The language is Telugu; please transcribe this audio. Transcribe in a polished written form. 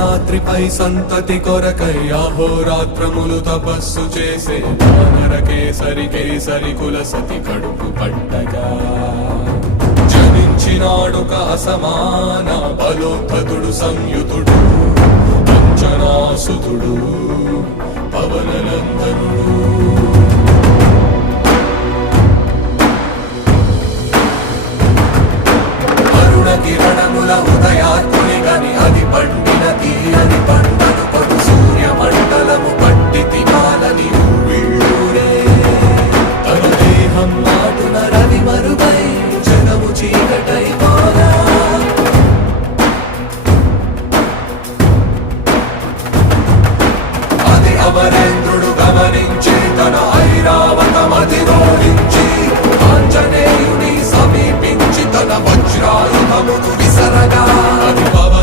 అంజనాద్రిపై సంతతి కొరకై అహోరాత్రములు తపస్సు చేసే వానర కేసరి కేసరి కుల సతి కడుపు పట్టగా జనించినాడొక అసమాన బలోద్ధతుడు సంయుతుడు అంజనాసుతుడు పవననందనుడు. కిరణముల ఉదయాత్మ